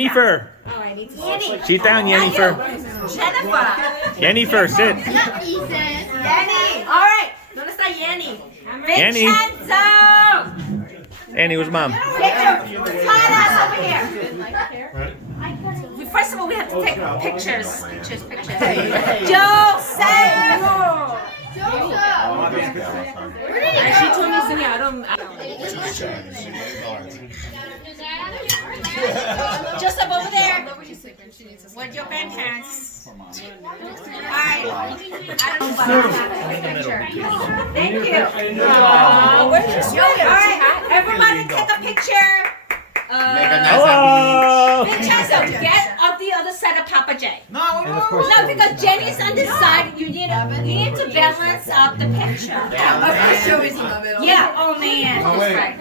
Jennifer. Oh, I need to sit. Sit down, Jennifer. Jennifer. Jennifer, sit. Yenny. All right. ¿Dónde está Yenny? Yenny. Vincenzo. Annie, where's mom? Picture. Slide us over here. First of all, we have to take pictures. Pictures. Joseph. She told me to I don't. Just up over there with your grandparents. All right. I don't know. Thank you. All right. Everybody take a picture. Hello. Vincenzo, get up the other side of Papa J. No, because Jenny's on this side. You need to balance out the picture. Yeah. Oh man.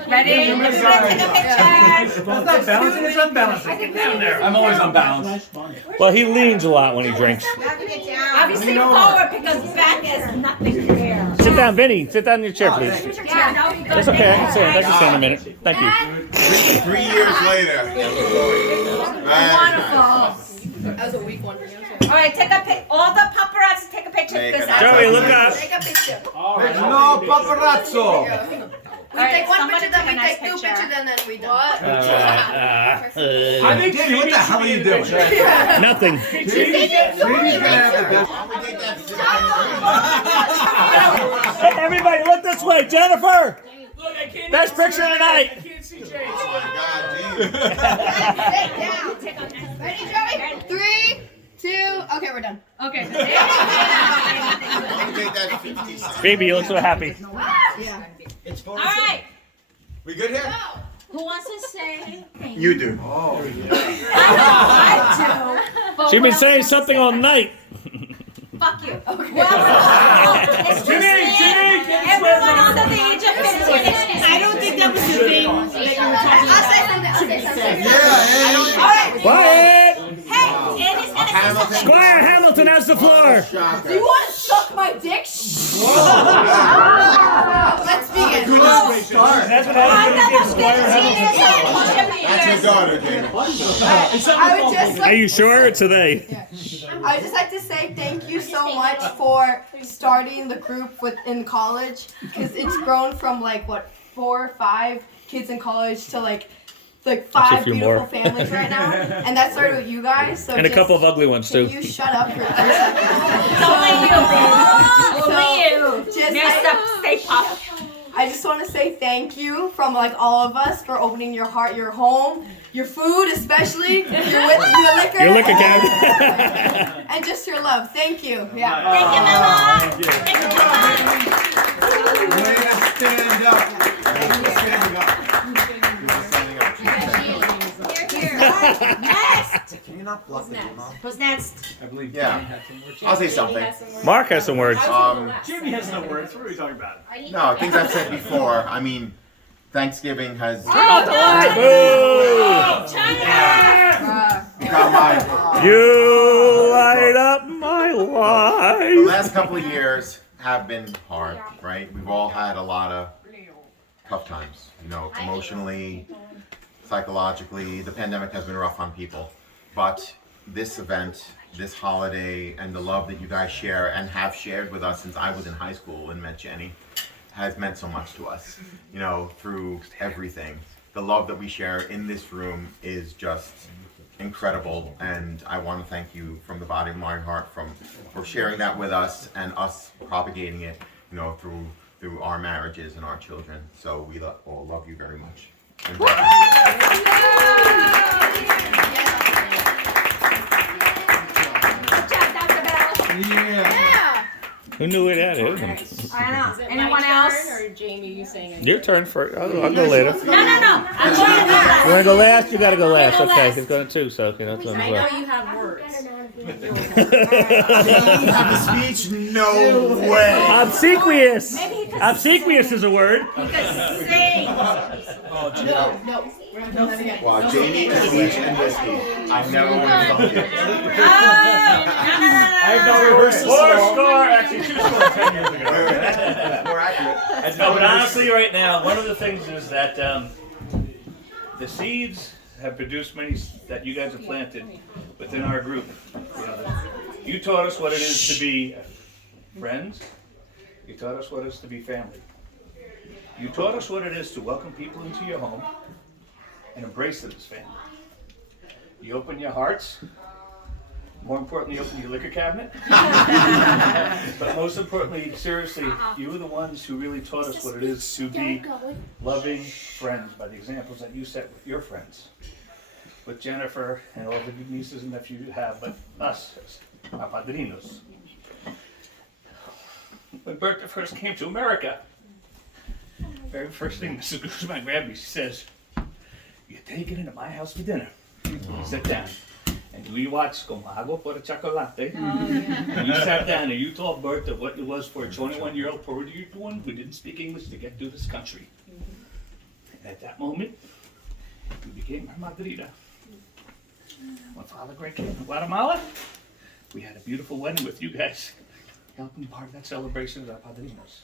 Ready? Everybody take a picture. That's not balancing, it's unbalancing. Down there. I'm always unbalanced. Well, he leans a lot when he drinks. Obviously forward because back is nothing there. Sit down, Vinny. Sit down in your chair, please. Yeah, It's okay. I can sit. I can sit in a minute. Thank you. 3 years later. Wonderful. That was a weak one for you. All right, take a pic. All the paparazzi take a picture. Because Joey, look up. Take a picture. No paparazzo. We take one picture, then we take two pictures, and then we do. What? I think Jamie, what the hell are you doing? Nothing. Jamie's gonna have the best. Hey, everybody, look this way. Jennifer. Look, I can't Best picture of the night. I can't see James. Sit down. Ready, Joey? 3, 2. Okay, we're done. Okay. Baby, you look so happy. Yeah. All right. We good here? Who wants to say? You do. I do. But She's been saying something all night. Fuck you. Well, excuse me. Everyone under the age of 15. I don't think that was the thing that you were talking about. I'll say something. Yeah, All right. Quiet. Hey, Andy's gonna say something. Squire Hamilton has the floor. Do you want to suck my dick? Let's begin. That's what I'm happens almost 15 years old. That's your daughter, Jamie. I would just Are like, you sure it's a they? I would just like to say thank you so much for starting the group in college, because it's grown from like what 4 or 5 kids in college to like Actually, a 5 few beautiful more. families right now, and that started with you guys. So And a just, couple of ugly ones can too. you shut up for 2 seconds? Only you, baby. Only you. Just Stay pop. I just want to say thank you from like all of us for opening your heart, your home, your food, especially your liquor, Your liquor cabinet. and just your love. Thank you. Yeah. Thank you, Mama. Thank you, Mama. Way to stand up. Standing up. Next. Can you not bluff it, Mom? Who's next? I believe Yeah. Jamie had some more. I'll say something. Mark has some words. Jamie has no words. What are we talking about? No, things I've said before. I mean, Thanksgiving has Boo! got my. You light up my The life. last couple of years have been hard, right? We've all had a lot of tough times, you know, emotionally, psychologically. The pandemic has been rough on people, but this event, this holiday, and the love that you guys share and have shared with us since I was in high school and met Jenny has meant so much to us, you know, through everything. The love that we share in this room is just incredible, and I want to thank you from the bottom of my heart for sharing that with us and us propagating it, you know, through our marriages and our children. So we all love you very much. And Good job, Dr. Bell. Yeah. Who knew it had it? I know. Anyone else? Or Jamie, you saying it? Your turn for. I'll go later. No. I'm going to You want to go last? You got to go last. Okay, he's going to 2, so you know. It's on I his know way. you have words. you have a speech? No way. Obsequious. Maybe he could Obsequious is a word. sing. No. We're not doing that again. Wow, Jamie, a speech and whiskey. I never would have thought it. I have no rehearsal. 4 score, actually 2 score 10 years ago. More accurate. No, but honestly, right now, one of the things is that the seeds have produced many that you guys have planted within our group. You taught us what it is to be friends. You taught us what it is to be family. You taught us what it is to welcome people into your home and embrace them as family. You open your hearts. More importantly, open your liquor cabinet. But most importantly, seriously, you were the ones who really taught us what it is to be loving friends by the examples that you set with your friends. With Jennifer and all the nieces and nephews you have, but us as our padrinos. When Bertha first came to America, very first thing Mrs. Guzman grabbed me, she says, "You're taking into my house for dinner. Sit down." And we watched Como Agua por Chocolate. And you sat down and you told Bertha what it was for a 21-year-old Puerto Rican who didn't speak English to get through this country. And at that moment, you became her madrina. When Father Greg came to Guatemala, we had a beautiful wedding with you guys, helping part of that celebration of our padrinos.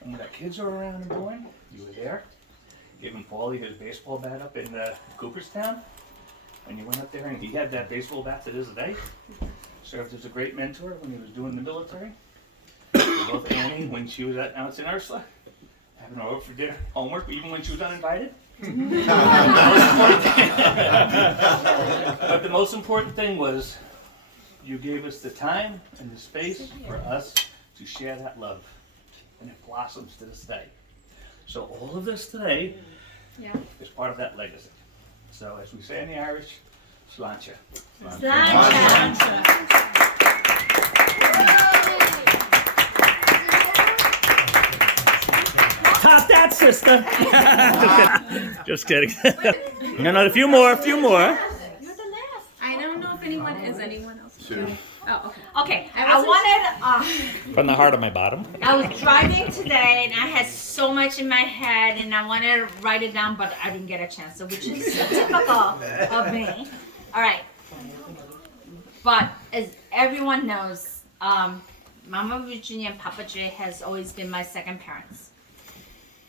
And when our kids were around and born, you were there, giving Paulie his baseball bat up in Cooperstown. And you went up there and he had that baseball bat to this day. Served as a great mentor when he was doing the military. Both Annie, when she was out in Ursula, having her over for dinner, homework, even when she was uninvited. But the most important thing was you gave us the time and the space for us to share that love. And it blossoms to this day. So all of this today is part of that legacy. So as we say in the Irish, sláinte. Sláinte. Top that, sister. Just kidding. No, a few more. You're the last. I don't know if anyone else. Two. Oh, okay. Okay, I wanted. From the heart of my bottom. I was driving today and I had so much in my head and I wanted to write it down, but I didn't get a chance, so which is typical of me. All right. But as everyone knows, Mama Virginia and Papa Jay has always been my second parents.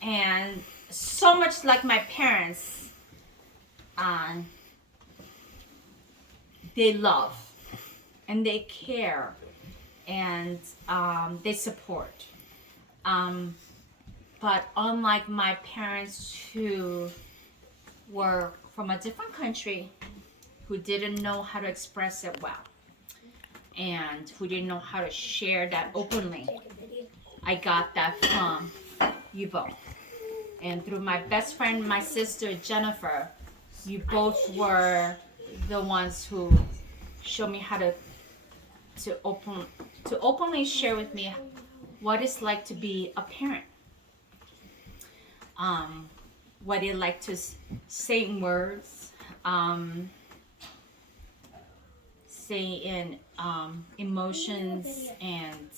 And so much like my parents, they love and they care and they support. But unlike my parents who were from a different country, who didn't know how to express it well, and who didn't know how to share that openly, I got that from you both. And through my best friend, my sister Jennifer, you both were the ones who showed me how to openly share with me what it's like to be a parent. What it like to say in words, say in emotions, and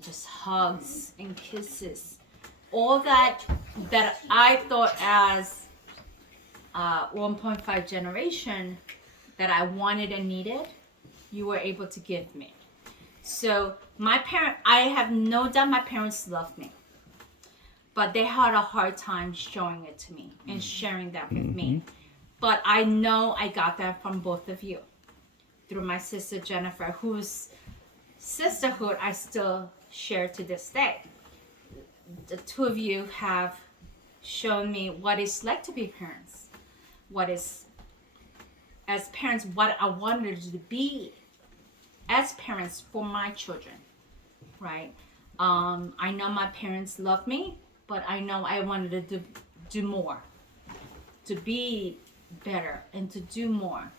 just hugs and kisses. All that I thought as 1.5 generation that I wanted and needed, you were able to give me. So I have no doubt my parents loved me, but they had a hard time showing it to me and sharing that with me. But I know I got that from both of you through my sister Jennifer, whose sisterhood I still share to this day. The two of you have shown me what it's like to be parents, as parents, what I wanted to be as parents for my children, right? I know my parents love me, but I know I wanted to do more, to be better, and to do more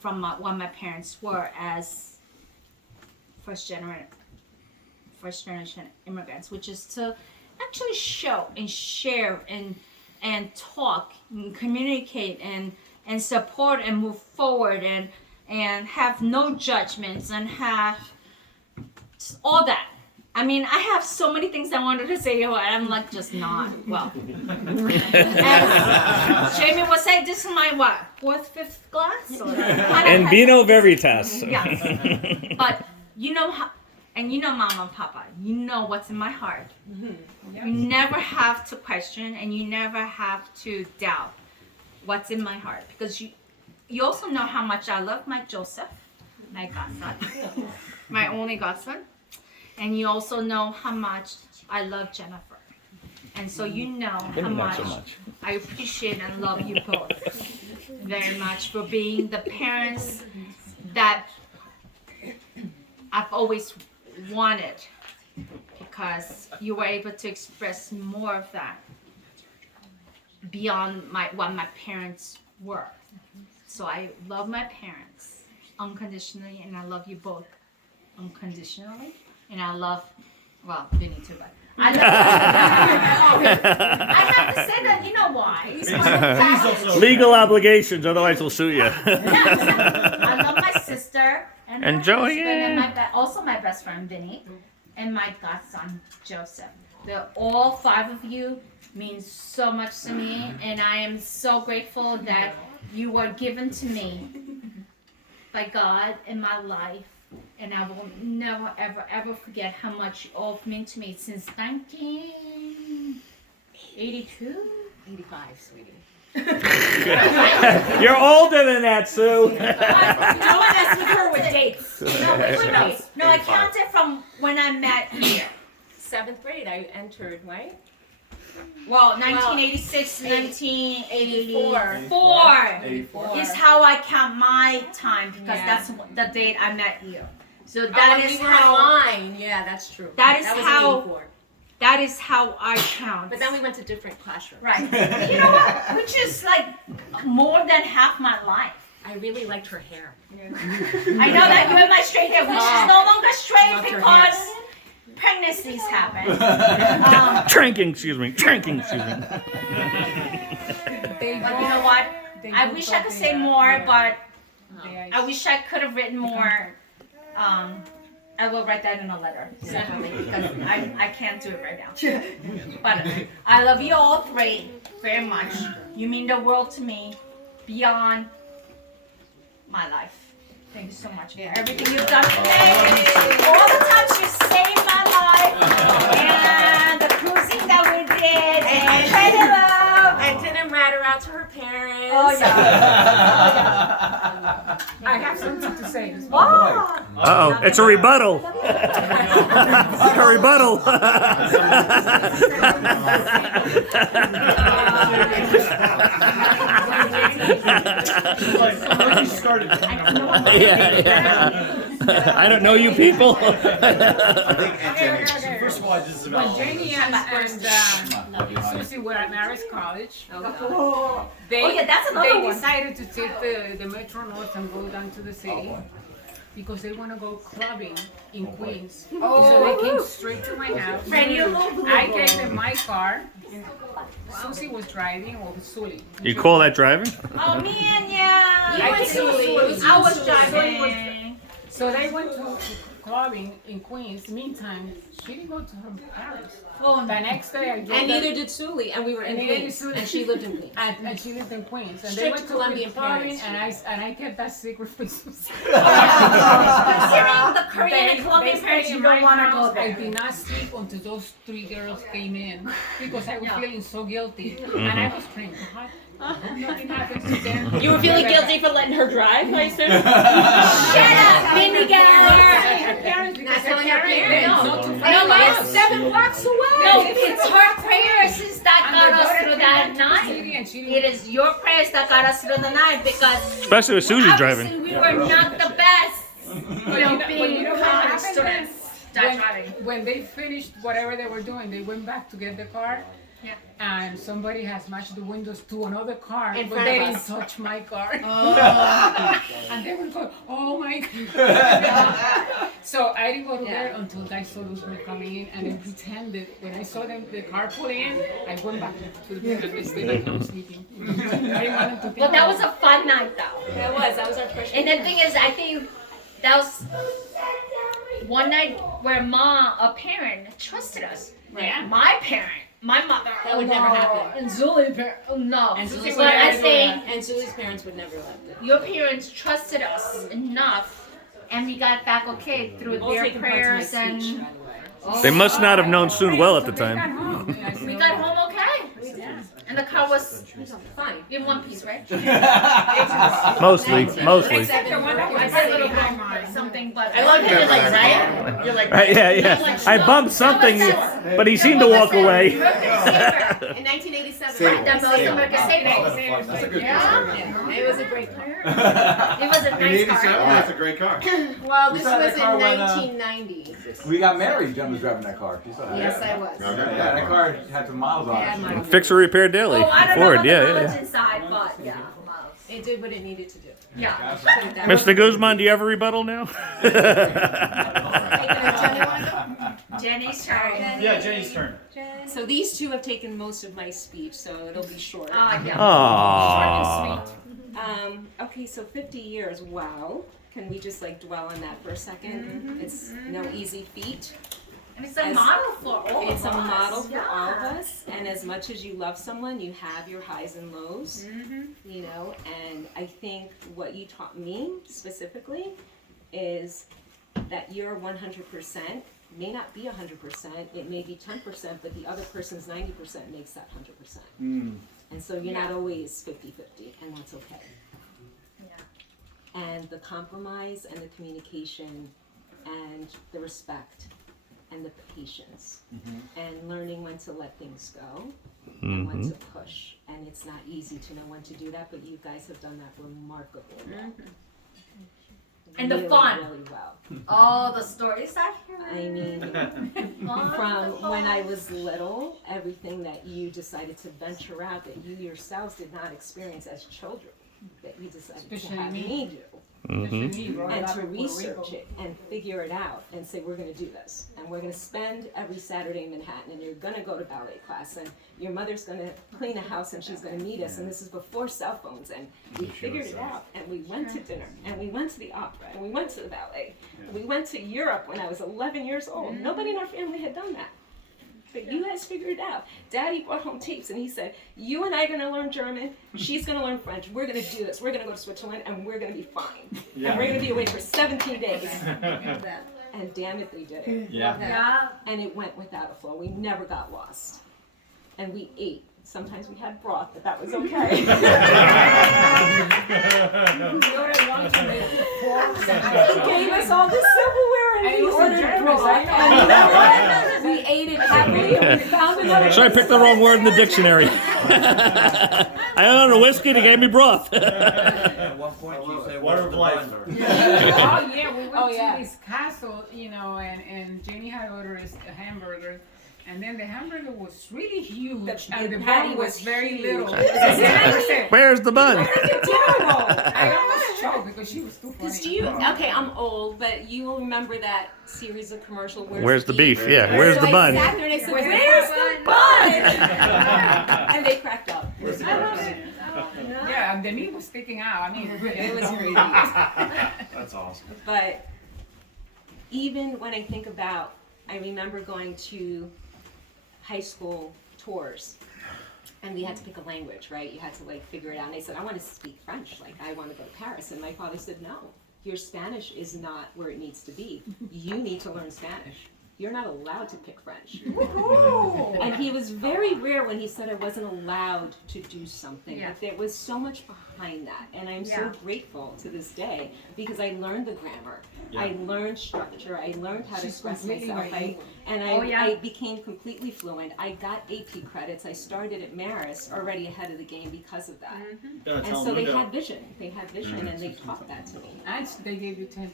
from what my parents were as first generation immigrants, which is to actually show and share and talk and communicate and support and move forward and have no judgments and have all that. I mean, I have so many things I wanted to say, but I'm like just not. Well, as Jamie would say, this is my fourth, fifth glass? And Vino Veritas. Yes. But you know how, and you know Mama and Papa, you know what's in my heart. Mm-hmm. Yep. You never have to question and you never have to doubt what's in my heart because you also know how much I love my Joseph, my godson, my only godson, and you also know how much I love Jennifer, and so you know how Not much, so much. I appreciate and love you both very much for being the parents that I've always wanted because you were able to express more of that beyond what my parents were. So I love my parents unconditionally and I love you both unconditionally and I love, well, Vinny too, but I have to say that, you know why? He's my Legal obligations, otherwise we'll sue you. I love my sister and And her Joey, husband yeah. and also my best friend Vinny and my godson Joseph. All 5 of you mean so much to me, and I am so grateful that you were given to me by God in my life, and I will never, ever, ever forget how much you all mean to me since 1982. 85, sweetie. You're older than that, Sue. Don't mess with her with dates. No, wait. No, I counted from when I met here. 7th grade, I entered, right? Well, 1986, 1984 84. is how I count my time because Yeah. that's the date I met you. So That that is we were how online. Yeah, that's true. That is was in how- 84. that is how I count. But then we went to different classrooms. right. You know what? Which is like more than half my life. I really liked her hair. I know that you have my straight hair, which is no longer straight Loved your because hair. pregnancies happen. Tranking, excuse me. But But you know what? I wish I could say more, but I wish I could have written more. I will write that in a letter separately because I can't do it right now. But I love you all 3 very much. You mean the world to me beyond my life. Thank you so much for everything you've done for me. All the times you saved my life and the cruising that we did and credit love. I didn't rat her out to her parents. Oh yeah. I have something to say. Wow. Uh-oh, it's a rebuttal. A rebuttal. Like you started. I don't know you people. I think Jenny, First of all, I just When Jenny and Susie were at Marist College, they, Oh, yeah, that's another they one. decided to take the Metro North and go down to the city because they want to go clubbing in Queens. So they came straight to my house. I gave them my car. Susie was driving, or Sully. You call that driving? Oh man, yeah. You and Sully. I was driving. So they went to clubbing in Queens. Meantime, she didn't go to her parents. Oh, The next day, I drove And them- neither did Sully, and we were in And neither did Queens, Sully. and she lived in Queens. And she lived in Queens. And they Strict went to Colombian clubbing, parents. and I kept that secret from Susie. Considering the Korean and Colombian They parents, stayed you in don't my want to house. go I there. did not sleep until those 3 girls came in because I was Yeah. feeling so guilty. And I was praying, God, nothing happens to them. You were feeling guilty for letting her drive, I assume? Shut up, Mindy girl. Her parents, because Not her telling her parents, parents. not too No, far it's from us. 7 blocks away. No, it's her prayers that And got my us daughter through came that back to the night. city and she It didn't- is your prayers that got us through the night because Especially with Susie obviously driving. we were not the best. you know what college happened then? students. Start driving. When they finished whatever they were doing, they went back to get the car. Yeah. And somebody has smashed the windows to another car, In but front they of didn't us. touch my car. And they were going, oh my God. So I didn't go to bed until I saw those were coming in, and I pretended when I saw them, the car pull in, I went back to the bed and they stayed like I was sleeping. I didn't want them to think. Well, that was a fun night though. That was our first. And the thing is, I think that was one night where a parent trusted us. Yeah. My parent, my mother. That would never happen. And Zuli's parent, no. And Sully's But I parents think and Sully's parents would never let it. your parents trusted us enough, and we got back okay through All their taking part to my prayers speech, and. by the way. They must not have known Sue well at the So they got time. home. And I We said, got home okay. And the car was Fine. in one piece, right? Mostly. Except the one that was A little high bit mine. something, but I love how you're like, right? You're like, Right, yeah. I bumped something, but he seemed to walk away. in 1987. Right, that's also American Sable. That's a good Yeah. It was a great car. It was a nice car. That's a great car. Well, We this saw that was in car when, 1990. We got married. Jen was driving that car. You saw that? Yes, I was. Okay. Yeah, that car had some miles on it. Fix or repair daily. Oh, I don't Ford, know yeah, about the yeah, mileage inside, but yeah. It did what it needed to do. Yeah. yeah. Mr. Guzman, do you have a rebuttal now? Jenny's turn. Yeah, Jenny's turn. So these two have taken most of my speech, so it'll be short. Yeah. Aww. Okay, so 50 years, wow. Can we just like dwell on that for a second? It's no easy feat. And it's a model for all It's of a us. model for all of Yeah. us, and as much as you love someone, you have your highs and lows, you know, and I think what you taught me specifically is that your 100% may not be 100%, it may be 10%, but the other person's 90% makes that 100%. And so you're not always 50-50, and that's okay. And the compromise and the communication and the respect and the patience and learning when to let things go and when to push. And it's not easy to know when to do that, but you guys have done that remarkably well. And the fun. Really well. Oh, the stories I hear. I mean, from when I was little, everything that you decided to venture out that you yourselves did not experience as children, that you decided to Especially have me. me do. And to research it and figure it out and say, we're gonna do this. And we're gonna spend every Saturday in Manhattan, and you're gonna go to ballet class, and your mother's gonna clean the house, and she's gonna meet us, and this is before cell phones, and we figured it out, and we went to dinner, and we went to the opera, and we went to the ballet. And we went to Europe when I was 11 years old. Nobody in our family had done that. But you guys figured it out. Daddy brought home tapes and he said, you and I are gonna learn German, she's gonna learn French, we're gonna do this, we're gonna go to Switzerland, and we're gonna be fine. And we're gonna be away for 17 days. And damn it, they did it. Yeah. And it went without a flaw. We never got lost. And we ate. Sometimes we had broth, but that was okay. He gave us all this silverware and we ordered broth. And you know what? We ate it happily and we found another. So I picked the wrong word in the dictionary. I ordered a whiskey, they gave me broth. At one point you say, Water what's of the life. bun? Oh yeah, we went Oh, yeah. to this castle, you know, and Jenny had ordered a hamburger, and then the hamburger was really huge, and the patty bun was was very huge. little. It was a Where's the bun? I almost choked because she was too Because funny. okay, I'm old, but you will remember that series of commercial. Where's the beef? Yeah, where's So the bun? I sat there and I said, where's the bun? And they cracked up. Yeah, and the meat was sticking out. I mean, It was crazy. That's awesome. But even when I think about, I remember going to high school tours and we had to pick a language, right? You had to like figure it out. And I said, I want to speak French. Like I want to go to Paris. And my father said, no, your Spanish is not where it needs to be. You need to learn Spanish. You're not allowed to pick French. And he was very rare when he said I wasn't allowed to do something. Yeah. But there was so much behind that. And I'm so Yeah. grateful to this day because I learned the grammar. I learned structure. I learned how to express completely myself. bilingual. I became completely fluent. I got AP credits. I started at Marist already ahead of the game because of that. And so they had vision. They had vision and they taught that to me. And they gave you $10,000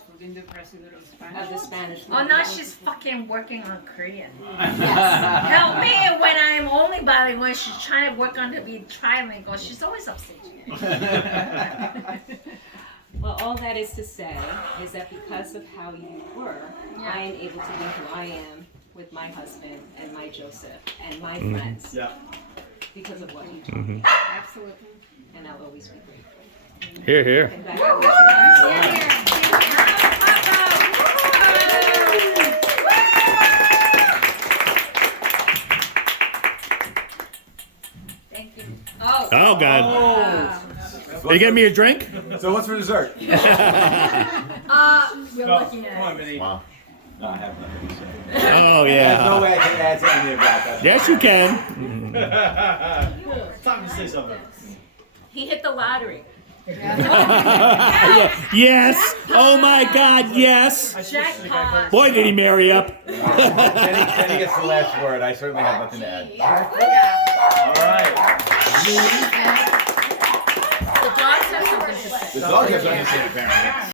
for being the president of Spanish. Of the Spanish Oh, now language. she's fucking working on Korean. Yes. Help me when I'm only bilingual. She's trying to work on to be trilingual. She's always upstage. Well, all that is to say is that because of how you were, I am able to be who I am with my husband and my Joseph and my friends Yeah. because of what you taught me. Absolutely. And I'll always be grateful. Here, here. And back up. Thank you. Oh, God. Are you getting me a drink? So what's for dessert? You're looking Come at on, it. Minnie. Wow. No, I have nothing to say. Oh There's no yeah. way I can add to any of that. Yes, you can. Time to say something. He hit the lottery. Yes. Oh my God. Yes. Jackpot. Boy, did he marry up. Jenny gets the last word. I certainly have nothing to add. All right. The dogs have something to say. The dog has nothing to say, apparently.